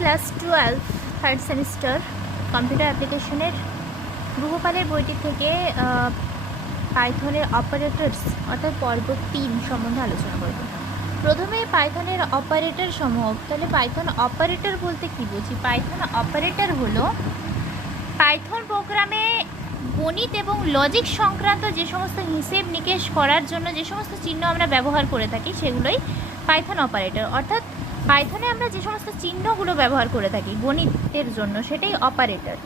Class 12 third semester computer অ্যাপ্লিকেশনের গৃহপালের বইটি থেকে পাইথনের অপারেটরস অর্থাৎ পর্ব 3 সম্বন্ধে আলোচনা করব। প্রথমে পাইথনের অপারেটর সমূহ। তাহলে পাইথন অপারেটর বলতে কি বুঝি? পাইথন অপারেটর হলো পাইথন প্রোগ্রামে গণিত এবং লজিক সংক্রান্ত যে সমস্ত হিসেব নিকেশ করার জন্য যে সমস্ত চিহ্ন আমরা ব্যবহার করে থাকি সেগুলোই পাইথন অপারেটর। অর্থাৎ পাইথনে আমরা যে সমস্ত চিহ্নগুলো ব্যবহার করে থাকি গণিতের জন্য সেটাই অপারেটর,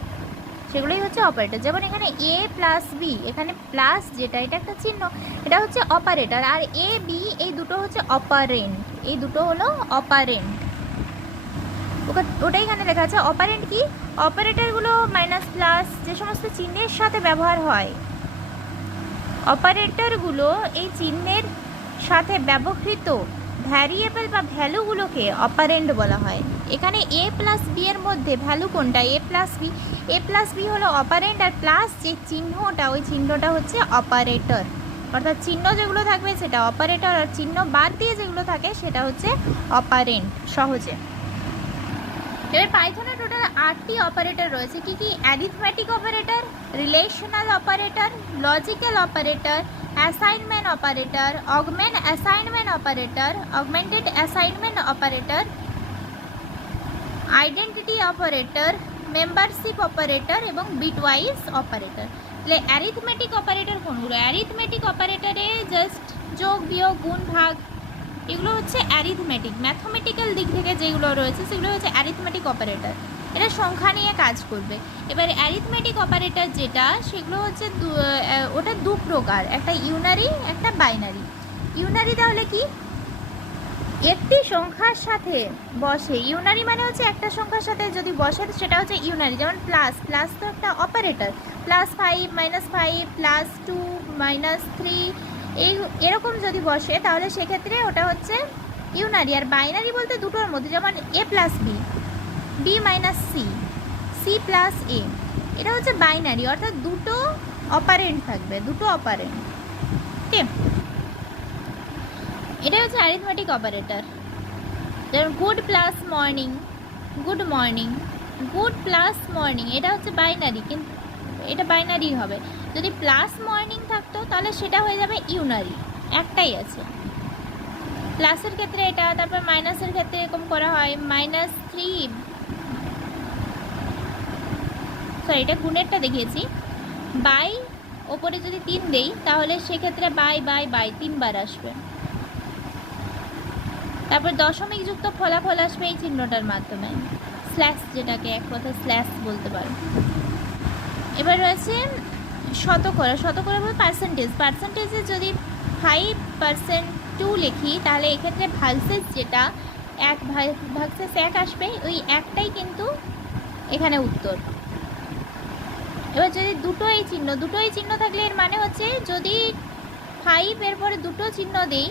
সেগুলোই হচ্ছে অপারেটর। যেমন এখানে এ প্লাস বি, এখানে প্লাস যেটা এটা একটা চিহ্ন, এটা হচ্ছে অপারেটর। আর এ বি এই দুটো হচ্ছে অপারেন্ট, এই দুটো হলো অপারেন্ট। ওটাই এখানে লেখা আছে। অপারেন্ট কি? অপারেটরগুলো মাইনাস প্লাস যে সমস্ত চিহ্নের সাথে ব্যবহার হয়, অপারেটরগুলো এই চিহ্নের সাথে ব্যবহৃত ভ্যারিয়েবল বা ভ্যালুগুলোকে অপারেন্ট বলা হয়। এখানে এ প্লাস বি এর মধ্যে ভ্যালু কোনটা? এ প্লাস বি। এ প্লাস বি হলো অপারেন্ট, আর প্লাস যে চিহ্নটা ওই চিহ্নটা হচ্ছে অপারেটর। অর্থাৎ চিহ্ন যেগুলো থাকবে সেটা অপারেটর, আর চিহ্ন বাদ দিয়ে যেগুলো থাকে সেটা হচ্ছে অপারেন্ট। সহজে এবার পাইথনের টোটাল 8টি অপারেটর রয়েছে। কি কি? Arithmetic operator, relational operator, logical operator, assignment operator, augment assignment operator, augmented assignment operator, identity operator, membership operator এবং বিটওয়াইজ অপারেটর। তাহলে অ্যারিথমেটিক অপারেটর কোনগুলো? অ্যারিথমেটিক অপারেটরে জাস্ট যোগ বিয়োগ গুণ ভাগ, এগুলো হচ্ছে অ্যারিথমেটিক। ম্যাথমেটিক্যাল দিক থেকে যেগুলো রয়েছে সেগুলো হচ্ছে অ্যারিথমেটিক অপারেটর, এটা সংখ্যা নিয়ে কাজ করবে। এবার অ্যারিথমেটিক অপারেটর যেটা, সেগুলো হচ্ছে ওটা দু প্রকার, একটা ইউনারি একটা বাইনারি। ইউনারি তাহলে কি? একটি সংখ্যার সাথে বসে। ইউনারি মানে হচ্ছে একটা সংখ্যার সাথে যদি বসে সেটা হচ্ছে ইউনারি। যেমন প্লাস, প্লাস তো একটা অপারেটর। +5 -5 +2 -3 এরকম যদি বসে তাহলে সেক্ষেত্রে ওটা হচ্ছে ইউনারি। আর বাইনারি বলতে দুটোর মধ্যে, যেমন a plus B, B minus C, C plus A, এটা হচ্ছে বাইনারি। অর্থাৎ দুটো অপারেন্ট থাকবে, দুটো অপারেন্ট। ওকে, এটা হচ্ছে অ্যারিথমেটিক অপারেটর। যেমন good plus morning, good morning, good plus morning, এটা হচ্ছে বাইনারি, কিন্তু এটা বাইনারি হবে। যদি প্লাস মর্নিং থাকতো তাহলে সেটা হয়ে যাবে ইউনারি, একটাই আছে। প্লাসের ক্ষেত্রে এটা, তারপর মাইনাসের ক্ষেত্রে এরকম করা হয়। -3, সরি এটা গুণেরটা দেখিয়েছি। বাই ওপরে যদি 3 দেই তাহলে সেক্ষেত্রে বাই বাই বাই 3 বার আসবে। তারপর দশমিক যুক্ত ফলাফল আসবে এই চিহ্নটার মাধ্যমে, স্ল্যাশ, যেটাকে এক কথায় স্ল্যাশ বলতে পারো। এবার রয়েছে শতকরা। শতকরা বলতে পার্সেন্টেজ। পার্সেন্টেজে যদি 5% লিখি তাহলে এক্ষেত্রে ভাগশেষ যেটা 1 ভাগশেষ 1 আসবে, ওই একটাই কিন্তু এখানে উত্তর। এবার যদি দুটোই চিহ্ন থাকলে এর মানে হচ্ছে যদি 5 এর পরে দুটো চিহ্ন দিই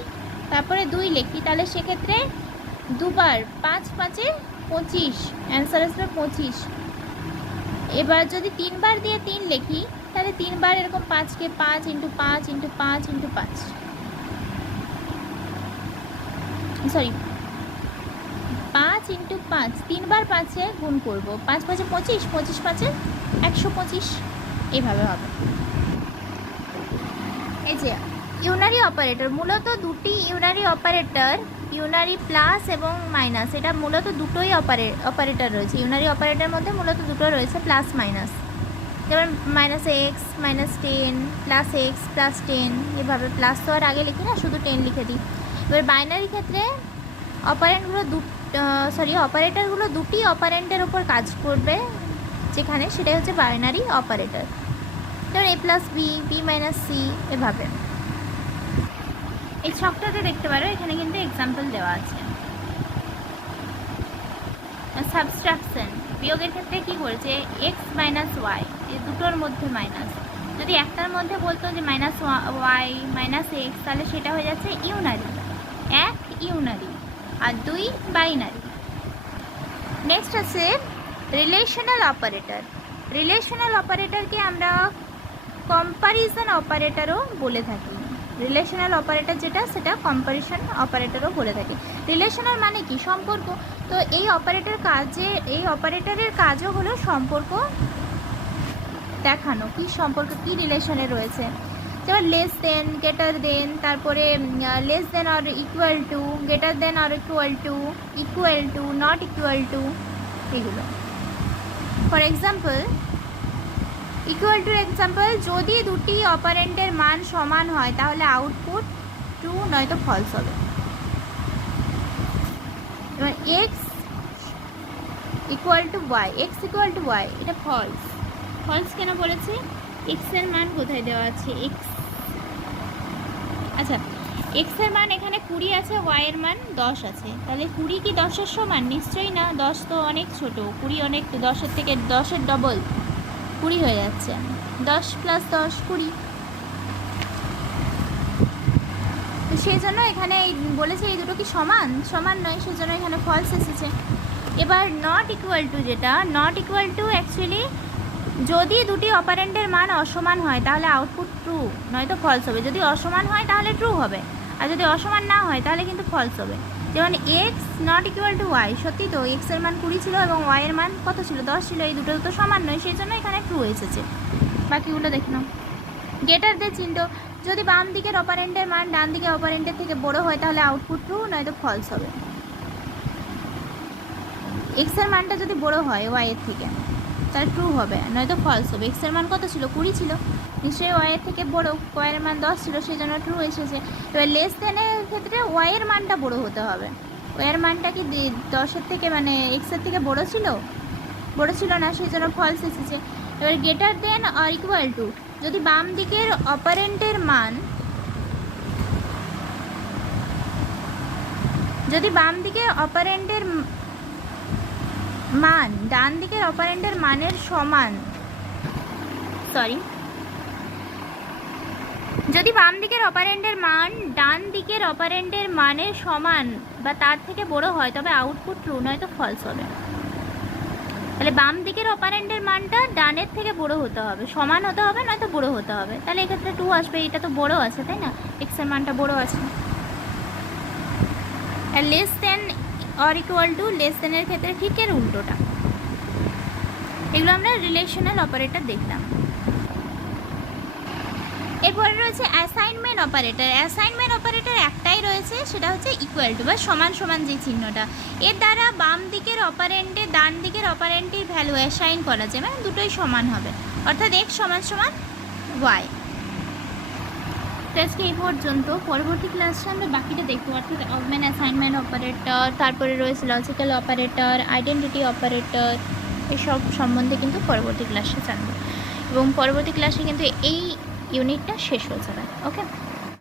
তারপরে 2 লিখি তাহলে সেক্ষেত্রে দুবার 5 5 25, অ্যান্সার আসবে 25। এবার যদি 3 বার দিয়ে 3 লিখি তাহলে 3 বার এরকম 5কে 5 × 5 × 5 × 5, সরি 5 × 5, 3 বার 5-এ গুণ করব, 5 5 25, 25 5 125, এইভাবে হবে। এই যে ইউনারি অপারেটর, মূলত দুটি ইউনারি অপারেটর, ইউনারি প্লাস এবং মাইনাস, এটা মূলত দুটোই অপারেটর রয়েছে। ইউনারি অপারেটরের মধ্যে মূলত দুটো রয়েছে, প্লাস মাইনাস। যেমন -x -10 +x +10, এভাবে। প্লাস তো আর আগে লিখি না, শুধু 10 লিখে দিই। এবার বাইনারি ক্ষেত্রে অপারেটরগুলো দুটি অপারেন্টের ওপর কাজ করবে যেখানে, সেটাই হচ্ছে বাইনারি অপারেটর। যেমন a + b, b - c, এভাবে। এই ছকটাতে দেখতে পারো, এখানে কিন্তু এক্সাম্পল দেওয়া আছে। সাবট্রাকশন, বিয়োগের ক্ষেত্রে কি করেছে? x - y, এই দুটোর মধ্যে মাইনাস। যদি একটার মধ্যে বলতো যে -y -x তাহলে সেটা হয়ে যাচ্ছে ইউনারি, 1 ইউনারি আর 2 বাইনারি। নেক্সট আছে রিলেশনাল অপারেটর। রিলেশনাল অপারেটরকে আমরা কম্পারিজন অপারেটরও বলে থাকি। রিলেশনাল অপারেটর যেটা সেটা কম্পারিশন অপারেটরও বলে থাকে। রিলেশনাল মানে কি? সম্পর্ক। তো এই অপারেটরের কাজও হলো সম্পর্ক দেখানো, কি সম্পর্ক, কি রিলেশনে রয়েছে। যেমন লেস দেন, গ্রেটার দেন, তারপরে less than or equal to, greater than or equal to, not equal to, এগুলো। For example, equal to example, যদি দুটি অপারেন্টের মান সমান হয় তাহলে আউটপুট ট্রু নয়তো ফলস হবে। এবার x equal to y, x equal to y, এটা ফলস। ফলস কেন বলেছি? এক্সের মান কোথায় দেওয়া আছে? এক্স, আচ্ছা এক্সের মান এখানে 20 আছে, ওয়াইয়ের মান 10 আছে, তাহলে 20 কি 10-এর সমান? নিশ্চয়ই না, 10 তো অনেক ছোট, 20 অনেক, 10-এর থেকে 10-এর ডবল 20 হয়ে যাচ্ছে। 10 + 10 20। তো সেই জন্য এখানে বলেছে এই দুটো কি সমান? সমান নয়, সেই জন্য এখানে ফলস এসেছে। এবার নট ইকুয়াল টু, যেটা নট ইকুয়াল টু অ্যাকচুয়ালি যদি দুটি অপারেন্টের মান অসমান হয় তাহলে আউটপুট ট্রু নয়তো ফলস হবে। যদি অসমান হয় তাহলে ট্রু হবে, আর যদি অসমান না হয় তাহলে কিন্তু ফলস হবে। যেমন x not equal to y, সত্যি তো এক্সের মান 20 ছিল এবং ওয়াইয়ের মান কত ছিল? 10 ছিল, এই দুটো তো সমান নয়, সেই জন্য এখানে ট্রু এসেছে। বাকিগুলো দেখে নাও। গ্রেটার দেন চিহ্ন, যদি বাম দিকের অপারেন্টের মান ডান দিকের অপারেন্টের থেকে বড় হয় তাহলে আউটপুট ট্রু নয়তো ফলস হবে। এক্সের মানটা যদি বড় হয় ওয়াইয়ের থেকে তাহলে ট্রু হবে, নয়তো ফলস হবে। এক্সের মান কত ছিল? 20 ছিল, নিশ্চয়ই ওয়াইয়ের থেকে বড়, ওয়াইয়ের মান 10 ছিল, সেই জন্য ট্রু এসেছে। এবার লেস দেনের ক্ষেত্রে ওয়াইয়ের মানটা বড় হতে হবে। ওয়াইয়ের মানটা কি 10-এর থেকে মানে এক্সের থেকে বড় ছিল? বড় ছিল না, সেই জন্য ফলস এসেছে। এবার greater than or equal two, যদি বাম দিকের অপারেন্টের মান, যদি বাম দিকের অপারেন্টের মান ডান দিকের অপারেন্টের মানের সমান, যদি বাম দিকের অপারেন্টের মান ডান দিকের অপারেন্টের মানের সমান বা তার থেকে বড় হয় তবে আউটপুট ট্রু নয়তো ফলস হবে। তাহলে বাম দিকের অপারেন্টের মানটা ডানের থেকে বড় হতে হবে, সমান হতে হবে নয়তো বড় হতে হবে, তাহলে এক্ষেত্রে ট্রু আসবে। এটা তো বড় আছে তাই না, এক্সের মানটা বড় আছে। আর less than or equal to, less দেনের ক্ষেত্রে ঠিক এর উল্টোটা। এগুলো আমরা রিলেশনাল অপারেটর দেখলাম। এরপরে রয়েছে অ্যাসাইনমেন্ট অপারেটর। অ্যাসাইনমেন্ট অপারেটর একটাই রয়েছে, সেটা হচ্ছে ইকুয়াল টু বা সমান সমান যে চিহ্নটা। এর দ্বারা বাম দিকের অপারেন্টে ডান দিকের অপারেন্টের ভ্যালু অ্যাসাইন করা যায়, মানে দুটোই সমান হবে, অর্থাৎ এক্স সমান সমান ওয়াই। তো আজকে এই পর্যন্ত, পরবর্তী ক্লাসে আমরা বাকিটা দেখবো, অর্থাৎ অগমেন্ট অ্যাসাইনমেন্ট অপারেটর, তারপরে রয়েছে লজিক্যাল অপারেটর, আইডেন্টিটি অপারেটর, এসব সম্বন্ধে কিন্তু পরবর্তী ক্লাসে জানবো। এবং পরবর্তী ক্লাসে কিন্তু এই ইউনিটটা শেষ হয়ে যাবে। ওকে।